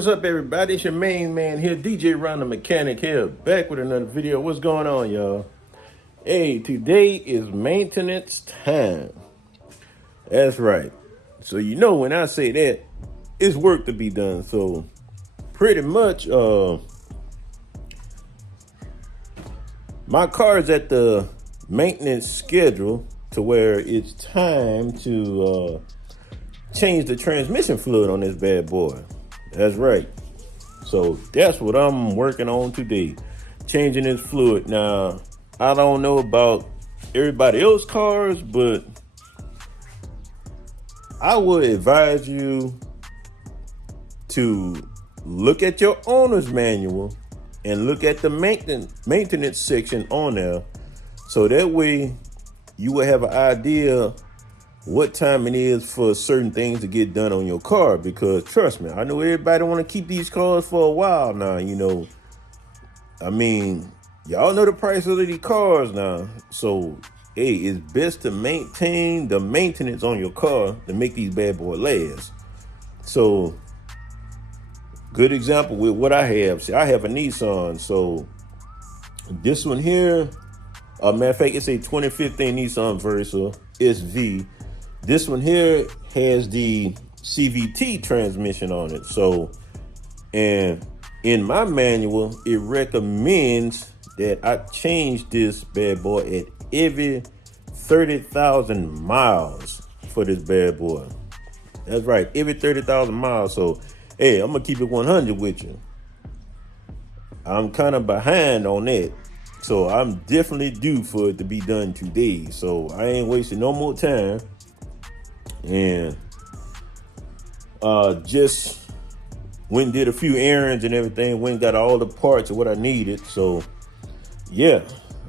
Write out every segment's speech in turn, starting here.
what's up, everybody? It's your main man here, DJ Ron the Mechanic here, back with another video. What's going on, y'all? Hey, today is maintenance time. That's right. So you know when I say that, it's work to be done. So pretty much, my car is at the maintenance schedule to where it's time to change the transmission fluid on this bad boy. That's right. So that's what I'm working on today, changing this fluid. Now, I don't know about everybody else's cars, but I would advise you to look at your owner's manual and look at the maintenance section on there. So that way you will have an idea what time it is for certain things to get done on your car. Because trust me, I know everybody want to keep these cars for a while now, you know. I mean, y'all know the price of these cars now. So, hey, it's best to maintain the maintenance on your car to make these bad boys last. So, good example with what I have. See, I have a Nissan. So, this one here, matter of fact, it's a 2015 Nissan Versa SV. This one here has the CVT transmission on it. So, and in my manual, it recommends that I change this bad boy at every 30,000 miles for this bad boy. That's right, every 30,000 miles. So, hey, I'm gonna keep it 100 with you. I'm kind of behind on that. So I'm definitely due for it to be done today. So I ain't wasting no more time. And just went and did a few errands and everything, went and got all the parts of what I needed. So yeah,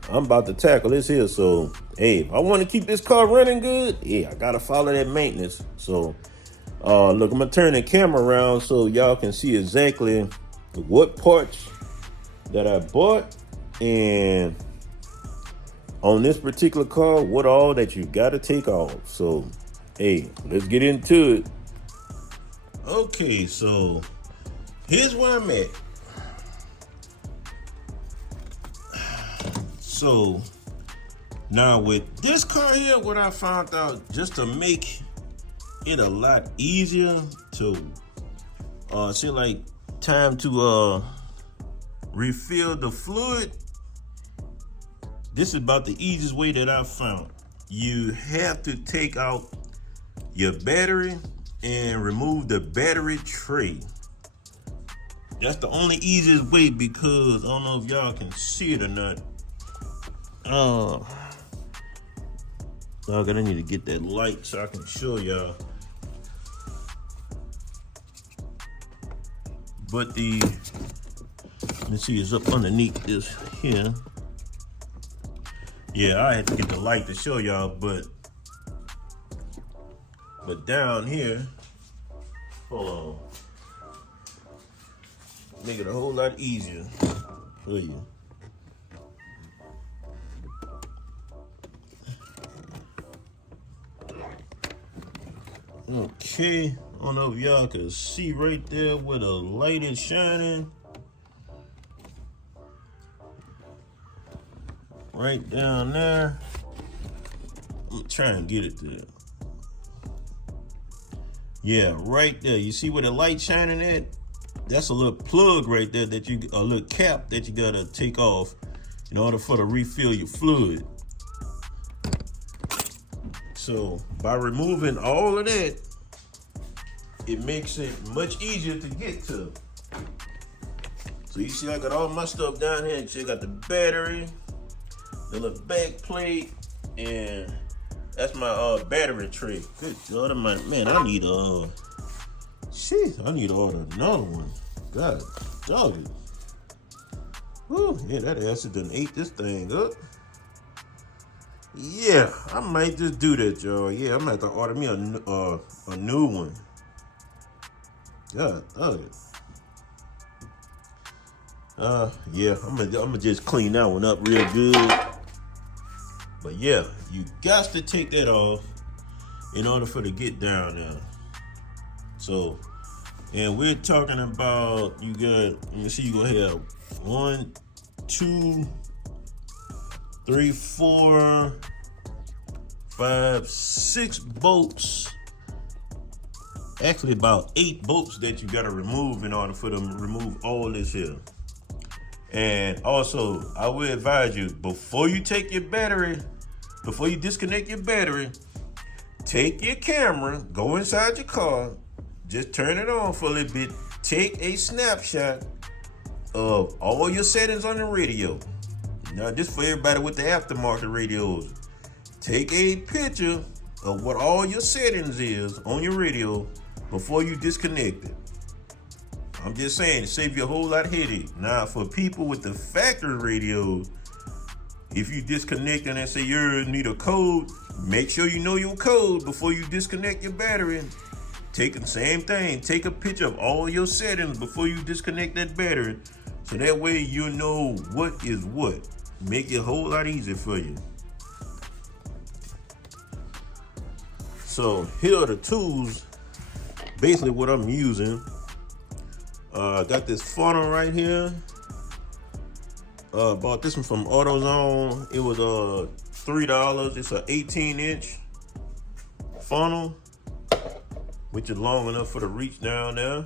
I'm about to tackle this here. So hey, if I want to keep this car running good, yeah, I gotta follow that maintenance. So look, I'm gonna turn the camera around so y'all can see exactly what parts that I bought, and on this particular car, what all that you gotta take off. So hey, let's get into it. Okay, so here's where I'm at. So now with this car here, what I found out, just to make it a lot easier to say like time to refill the fluid, this is about the easiest way that I found. You have to take out your battery and remove the battery tray. That's the only easiest way, because I don't know if y'all can see it or not. I need to get that light so I can show y'all. But let's see, it's up underneath this here. Yeah, I had to get the light to show y'all, but down here, hold on, make it a whole lot easier for you. Okay, I don't know if y'all can see right there where the light is shining. Right down there. I'm gonna try and get it there. Yeah, right there. You see where the light shining at? That's a little plug right there that a little cap that you gotta take off in order for to refill your fluid. So by removing all of that, it makes it much easier to get to. So you see I got all my stuff down here. You got the battery, the little back plate, and that's my battery tray. Good God, man, I need I need to order another one. God dog it. Whew, yeah, that acid done ate this thing up. Yeah, I might just do that, y'all. Yeah, I'm gonna have to order me a new one. God dog it. Yeah, I'm gonna just clean that one up real good. But yeah, you got to take that off in order for to get down there. So And we're talking about, you got, let me see, you gonna have 1, 2, 3, 4, 5, 6 bolts. Actually about 8 bolts that you gotta remove in order for them to remove all this here. And also, I will advise you, before you take your battery, before you disconnect your battery, take your camera, go inside your car, just turn it on for a little bit, take a snapshot of all your settings on the radio. Now, just for everybody with the aftermarket radios, take a picture of what all your settings is on your radio before you disconnect it. I'm just saying, it saves you a whole lot of headache. Now, for people with the factory radios, if you disconnect and say you need a code, make sure you know your code before you disconnect your battery. Take the same thing. Take a picture of all your settings before you disconnect that battery. So that way you know what is what. Make it a whole lot easier for you. So here are the tools, basically what I'm using. I got this funnel right here. Bought this one from AutoZone. It was $3. It's an 18-inch funnel, which is long enough for the reach down there.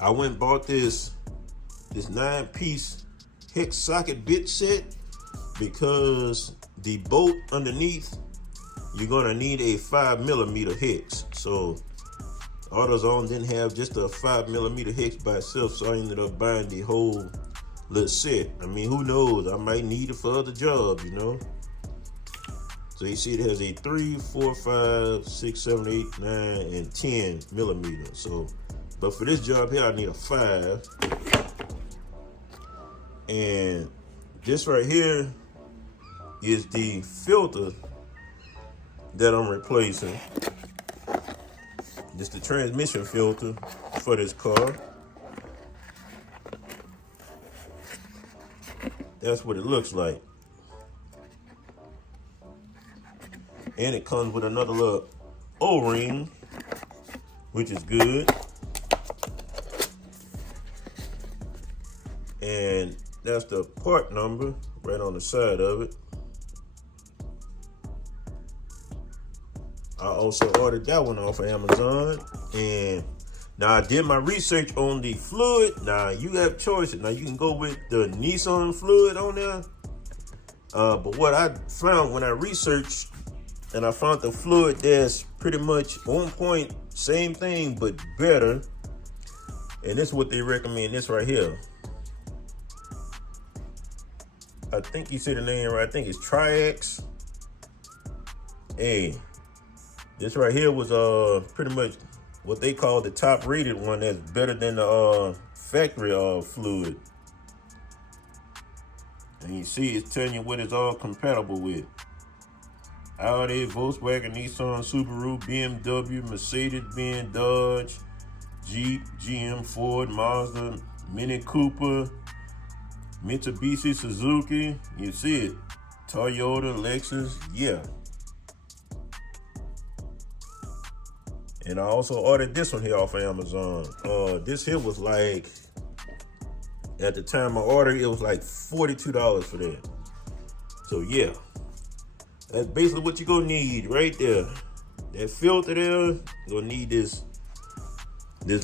I went and bought this 9-piece hex socket bit set because the bolt underneath, you're gonna need a 5mm hex. So AutoZone didn't have just a 5mm hex by itself, so I ended up buying the whole little set. I mean, who knows? I might need it for other jobs, you know? So you see it has a 3, 4, 5, 6, 7, 8, 9, and 10mm. So, but for this job here, I need a 5. And this right here is the filter that I'm replacing. This is the transmission filter for this car. That's what it looks like. And it comes with another little O-ring, which is good. And that's the part number right on the side of it. I also ordered that one off of Amazon. And now I did my research on the fluid. Now you have choices. Now you can go with the Nissan fluid on there. But what I found when I researched, and I found the fluid that's pretty much on point, same thing, but better. And this is what they recommend, this right here. I think you said the name right. I think it's Tri-X. Hey, this right here was pretty much what they call the top rated one that's better than the factory fluid. And you see it's telling you what it's all compatible with. Audi, Volkswagen, Nissan, Subaru, BMW, Mercedes-Benz, Dodge, Jeep, GM, Ford, Mazda, Mini Cooper, Mitsubishi, Suzuki. You see it. Toyota, Lexus, yeah. And I also ordered this one here off of Amazon. This here was like, at the time I ordered, it was like $42 for that. So yeah, that's basically what you're gonna need right there. That filter there, you're gonna need this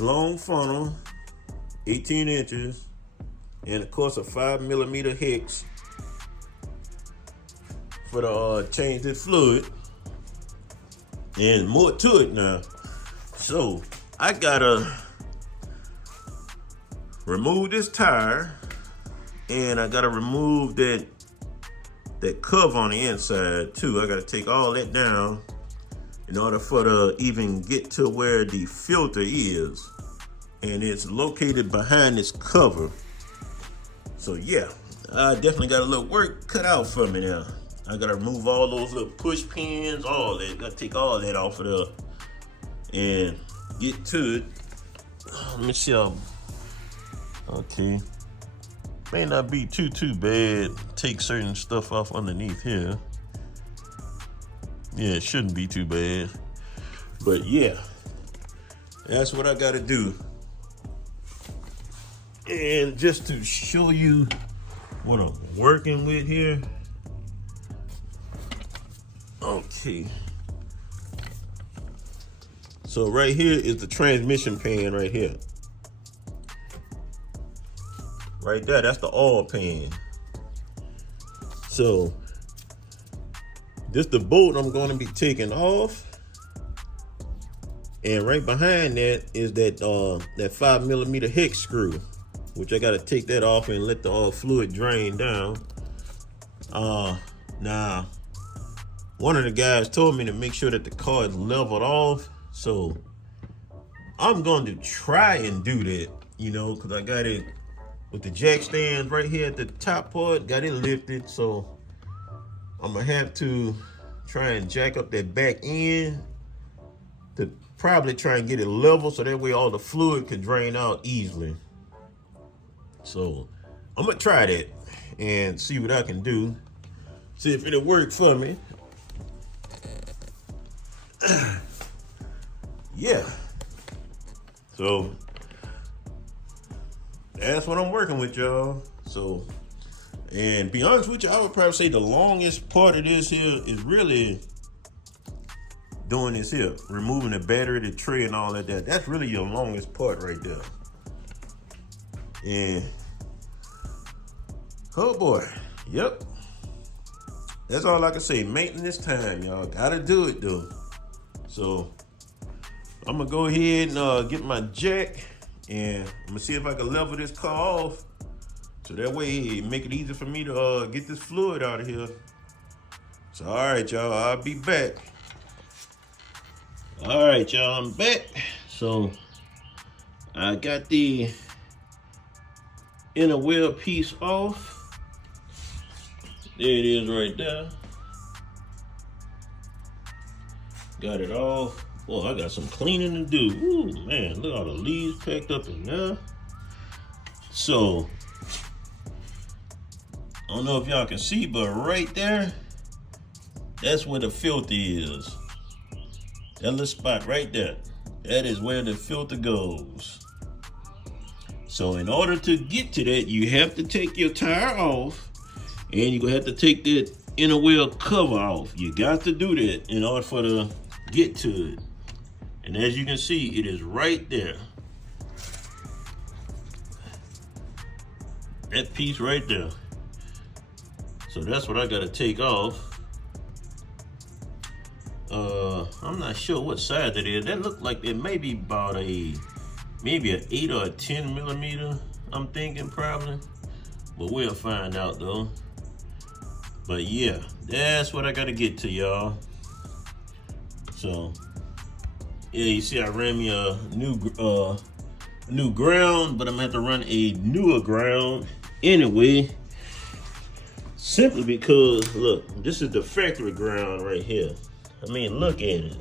long funnel, 18 inches, and of course a 5mm hex for the change this fluid. And more to it now. So I gotta remove this tire, and I gotta remove that cover on the inside too. I gotta take all that down in order for to even get to where the filter is, and it's located behind this cover. So yeah, I definitely got a little work cut out for me now. I gotta remove all those little push pins, all that. Gotta take all that off of there and get to it. Let me see how. Okay, may not be too bad. Take certain stuff off underneath here. Yeah, it shouldn't be too bad. But yeah, that's what I gotta do. And just to show you what I'm working with here. Okay. So right here is the transmission pan right here. Right there, that's the oil pan. So this the bolt I'm going to be taking off. And right behind that is that 5mm hex screw, which I gotta take that off and let the fluid drain down. Now, one of the guys told me to make sure that the car is leveled off. So I'm going to try and do that, you know, because I got it with the jack stand right here at the top part, got it lifted. So I'm gonna have to try and jack up that back end to probably try and get it level so that way all the fluid can drain out easily. So I'm gonna try that and see what I can do. See if it'll work for me. Yeah. So that's what I'm working with, y'all. So, and be honest with you, I would probably say the longest part of this here is really doing this here, removing the battery, the tray, and all of that. That's really your longest part right there. And oh boy, yep. That's all I can say. Maintenance time, y'all. Gotta do it though. So I'm gonna go ahead and get my jack, and I'm gonna see if I can level this car off, so that way it make it easy for me to get this fluid out of here. So all right, y'all, I'll be back. All right, y'all, I'm back. So I got the inner wheel piece off. There it is right there. Got it off. Boy, I got some cleaning to do. Ooh, man, look at all the leaves packed up in there. So, I don't know if y'all can see, but right there, that's where the filter is. That little spot right there, that is where the filter goes. So in order to get to that, you have to take your tire off, and you're gonna have to take that inner wheel cover off. You got to do that in order for to get to it. And as you can see, it is right there. That piece right there. So that's what I gotta take off. I'm not sure what size it is. That looked like it may be about maybe an 8 or a 10mm, I'm thinking probably. But we'll find out though. But yeah, that's what I gotta get to, y'all. So yeah, you see I ran me a new ground, but I'm gonna have to run a newer ground anyway. Simply because, look, this is the factory ground right here. I mean, look at it.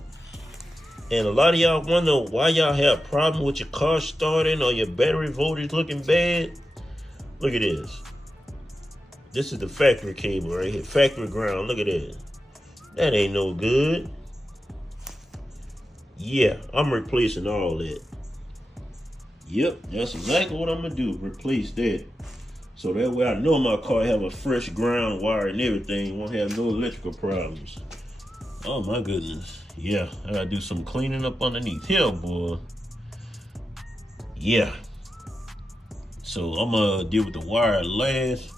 And a lot of y'all wonder why y'all have problem with your car starting or your battery voltage looking bad. Look at this. This is the factory cable right here, factory ground. Look at that. That ain't no good. Yeah, I'm replacing all that. Yep, that's exactly what I'm gonna do. Replace that. So that way I know my car have a fresh ground wire and everything. Won't have no electrical problems. Oh my goodness. Yeah, I gotta do some cleaning up underneath here, boy. Yeah. So I'm gonna deal with the wire last.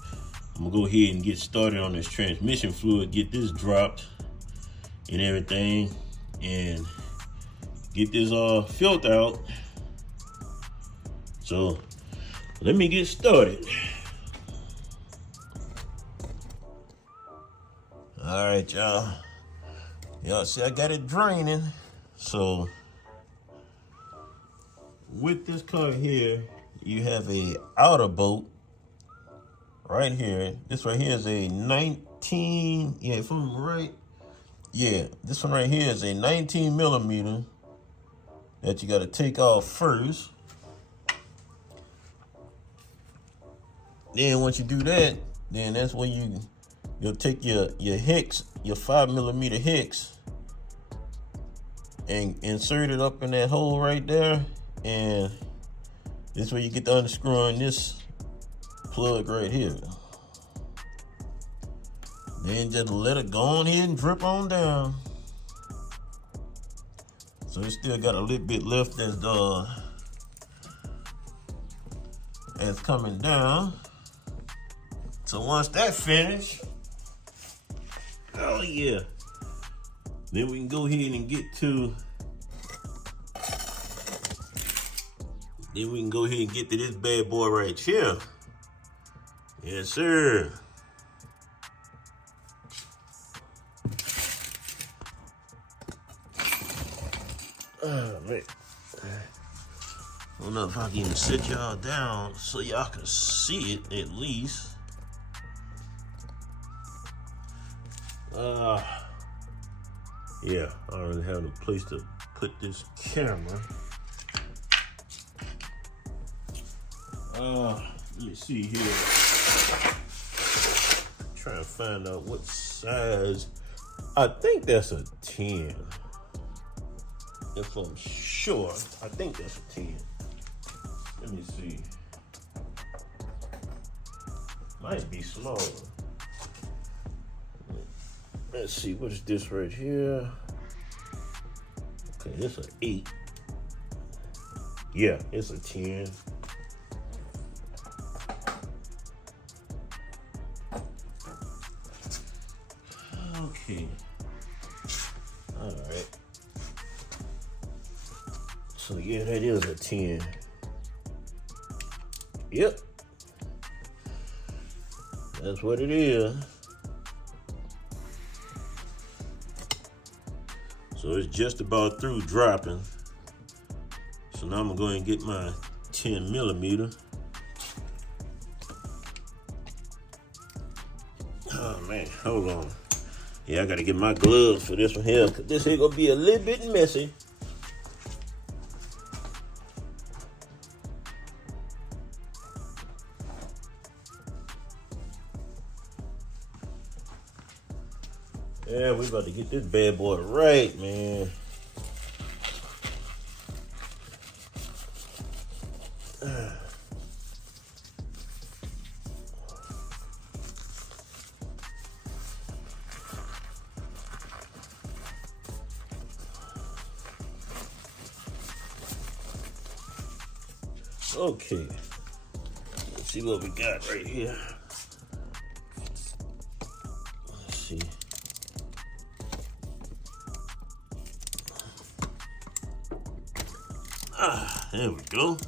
I'm gonna go ahead and get started on this transmission fluid, get this dropped and everything, and get this filter out. So let me get started. All right, y'all. Y'all see I got it draining. So with this car here, you have a outer bolt right here. This right here is a 19, yeah, if I'm right. Yeah, this one right here is a 19mm that you gotta take off first. Then once you do that, then that's when you'll take your hex, your 5mm hex, and insert it up in that hole right there, and this way you get to unscrewing this plug right here. Then just let it go on here and drip on down. So it still got a little bit left as coming down. So once that's finished, oh yeah, then we can go ahead and get to this bad boy right here. Yes, sir. Oh, man. I don't know if I can even sit y'all down so y'all can see it at least. Yeah, I don't really have a place to put this camera. Let me see here. Trying to find out what size. I think that's a 10. If I'm sure, I think that's a 10. Let me see. Might be smaller. Let's see, what is this right here? Okay, this is an 8. Yeah, it's a 10. Okay. All right. So yeah, that is a 10. Yep. That's what it is. So it's just about through dropping. So now I'm gonna go and get my 10 millimeter. Oh man, hold on. Yeah, I gotta get my gloves for this one here, cause this here gonna be a little bit messy. Yeah, we about to get this bad boy right, man. Okay, let's see what we got right here. Let's see. There we go.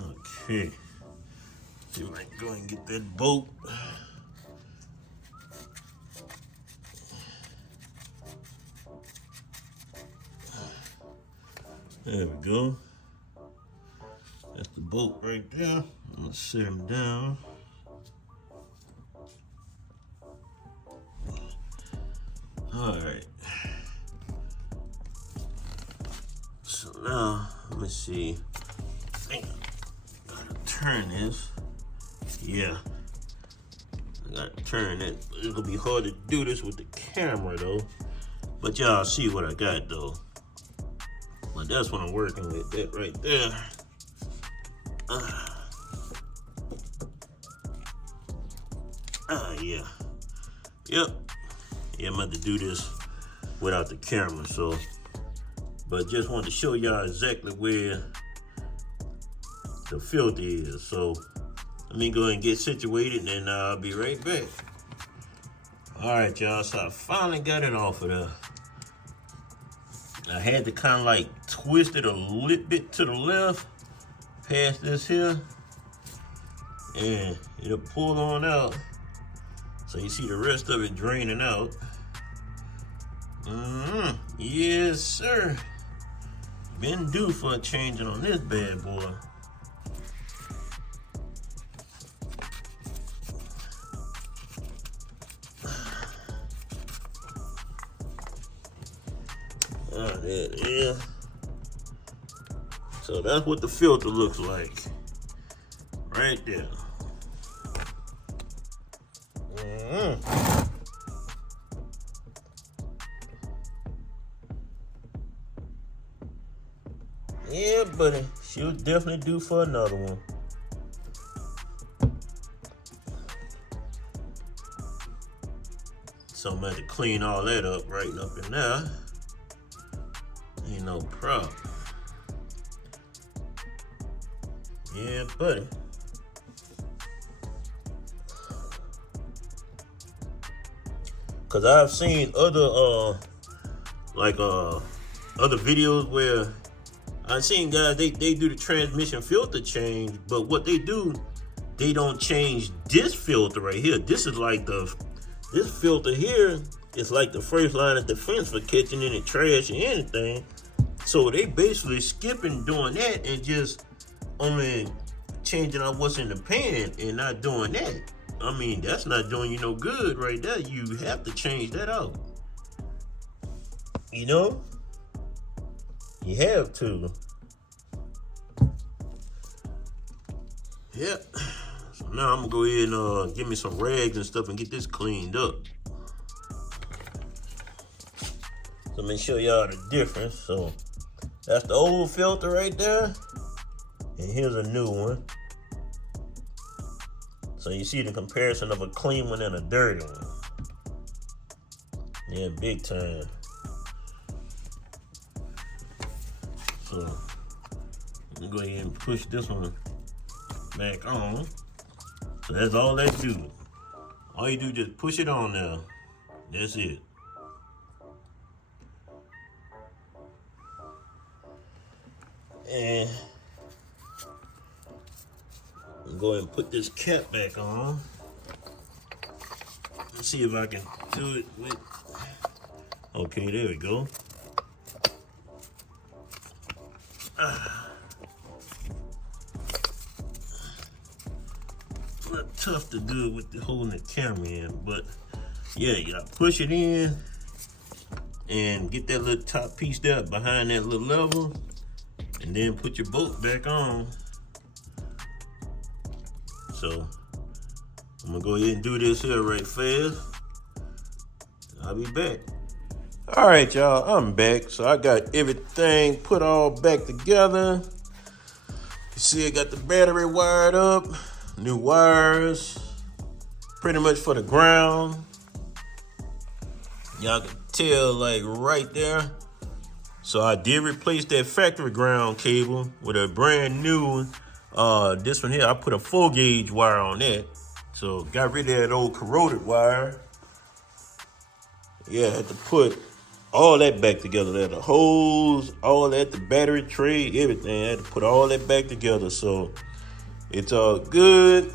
Okay. See if I can go and get that bolt. There we go. That's the bolt right there. I'm gonna set him down. All right. So now, let me see. I think I gotta turn this. Yeah. I gotta turn it. It's gonna be hard to do this with the camera though. But y'all see what I got though. But that's what I'm working with, that right there. Yeah. Yep. Yeah, I'm about to do this without the camera, so. But just wanted to show y'all exactly where the filter is. So let me go ahead and get situated and then I'll be right back. All right, y'all, so I finally got it off of there. I had to kind of like twist it a little bit to the left past this here, and it'll pull on out. So you see the rest of it draining out. Yes, sir. Been due for a changing on this bad boy. There it is. So that's what the filter looks like. Right there. Yeah, buddy. She'll definitely do for another one. So I'm going to clean all that up right up in there. Ain't no problem. Yeah, buddy. Cause I've seen other other videos where I've seen guys they do the transmission filter change, but what they do, they don't change this filter right here. This is like this filter here is like the first line of defense for catching any trash or anything. So they basically skipping doing that and just only changing out what's in the pan and not doing that. I mean, that's not doing you no good right there. You have to change that out. You know? You have to. Yep. So now I'm gonna go ahead and give me some rags and stuff and get this cleaned up. So let me show y'all the difference. So that's the old filter right there. And here's a new one. So you see the comparison of a clean one and a dirty one. Yeah, big time. So I'm gonna go ahead and push this one back on. So that's all that do. All you do is just push it on there. That's it. And go ahead and put this cap back on. Let's see if I can do it with. Okay, there we go. A little tough to do with the holding the camera in, but yeah, you gotta push it in and get that little top piece there behind that little level, and then put your bolt back on. So I'm gonna go ahead and do this here right fast. I'll be back. All right, y'all, I'm back. So I got everything put all back together. You see I got the battery wired up, new wires, pretty much for the ground. Y'all can tell like right there. So I did replace that factory ground cable with a brand new one. This one here, I put a 4-gauge wire on that. So got rid of that old corroded wire. Yeah, I had to put all that back together there. The hose, all that, the battery tray, everything. I had to put all that back together. So it's all good.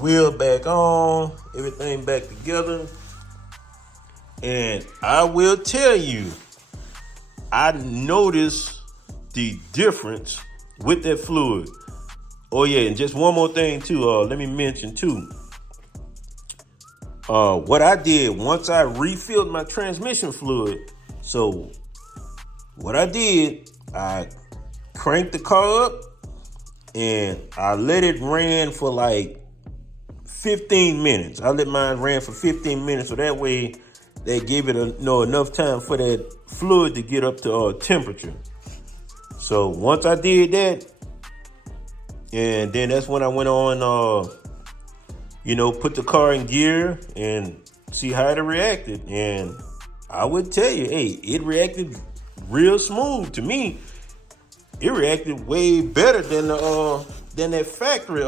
Wheel back on, everything back together. And I will tell you, I noticed the difference with that fluid. Oh yeah, and just one more thing too. Let me mention too. What I did once I refilled my transmission fluid. So what I did, I cranked the car up and I let it ran for like 15 minutes. I let mine ran for 15 minutes, so that way they gave it enough time for that fluid to get up to temperature. So once I did that, and then that's when I went on, put the car in gear and see how it reacted. And I would tell you, hey, it reacted real smooth to me. It reacted way better than that factory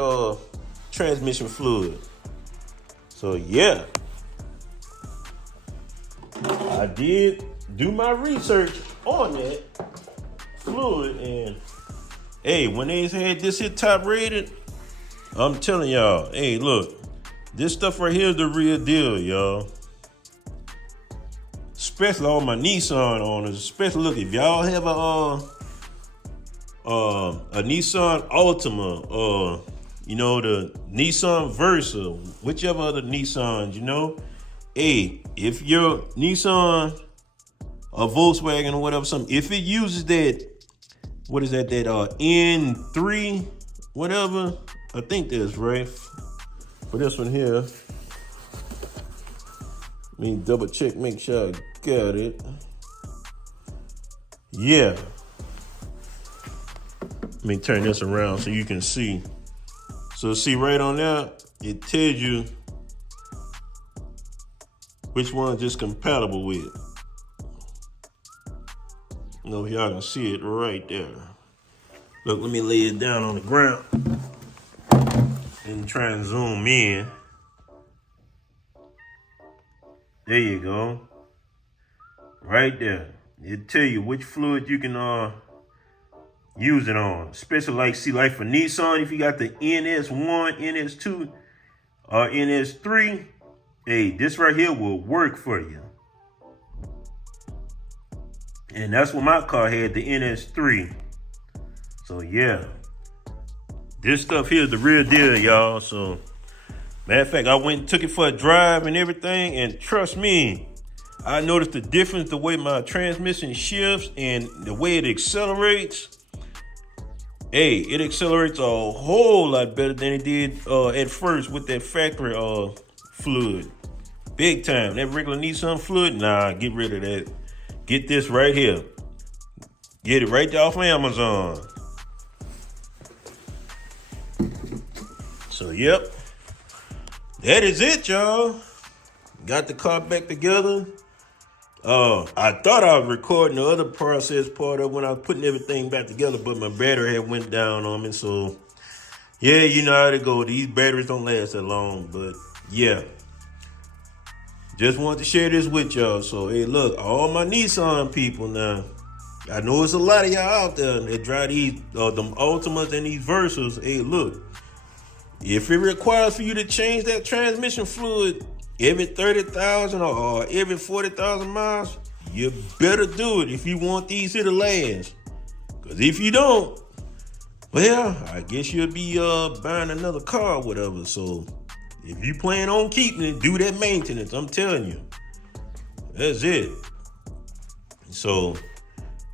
transmission fluid. So yeah, I did do my research on that fluid, and hey, when they had this hit top rated, I'm telling y'all, hey, look, this stuff right here is the real deal, y'all. Especially all my Nissan owners. Especially, look, if y'all have a Nissan Altima, or the Nissan Versa, whichever other Nissans, hey, if your Nissan or Volkswagen or whatever, if it uses that, what is that N3, whatever, I think that's right, for this one here. Let me double check, make sure I got it. Yeah. Let me turn this around so you can see. So see right on there, it tells you which one is compatible with. I know if y'all can see it right there. Look, let me lay it down on the ground and try and zoom in. There you go. Right there. It tell you which fluid you can use it on. Especially like for Nissan, if you got the NS1, NS2, or NS3, hey, this right here will work for you. And that's what my car had, the NS3. So yeah, this stuff here is the real deal, y'all. So matter of fact, I went and took it for a drive and everything, and trust me, I noticed the difference, the way my transmission shifts and the way it accelerates. Hey, it accelerates a whole lot better than it did at first with that factory fluid. Big time. That regular Nissan fluid, nah, get rid of that. Get this right here. Get it right there off of Amazon. So, yep. That is it, y'all. Got the car back together. I thought I was recording the other process part of when I was putting everything back together, but my battery had went down on me. So, yeah, you know how to go. These batteries don't last that long, but yeah. Just wanted to share this with y'all. So, hey, look, all my Nissan people now, I know it's a lot of y'all out there that drive these, them Altimas and these Versas. Hey, look, if it requires for you to change that transmission fluid every 30,000 or every 40,000 miles, you better do it if you want these here to last. Because if you don't, well, I guess you'll be buying another car or whatever. So if you plan on keeping it, do that maintenance. I'm telling you. That's it. So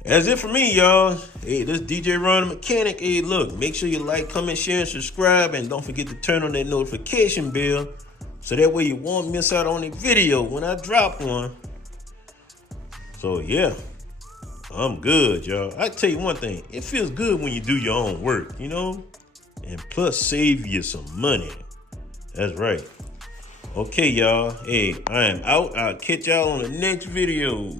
that's it for me, y'all. Hey, this DJ Ron the Mechanic. Hey, look, make sure you like, comment, share, and subscribe. And don't forget to turn on that notification bell, so that way you won't miss out on a video when I drop one. So yeah, I'm good, y'all. I tell you one thing, it feels good when you do your own work, you know? And plus save you some money. That's right. Okay, y'all. Hey, I am out. I'll catch y'all on the next video.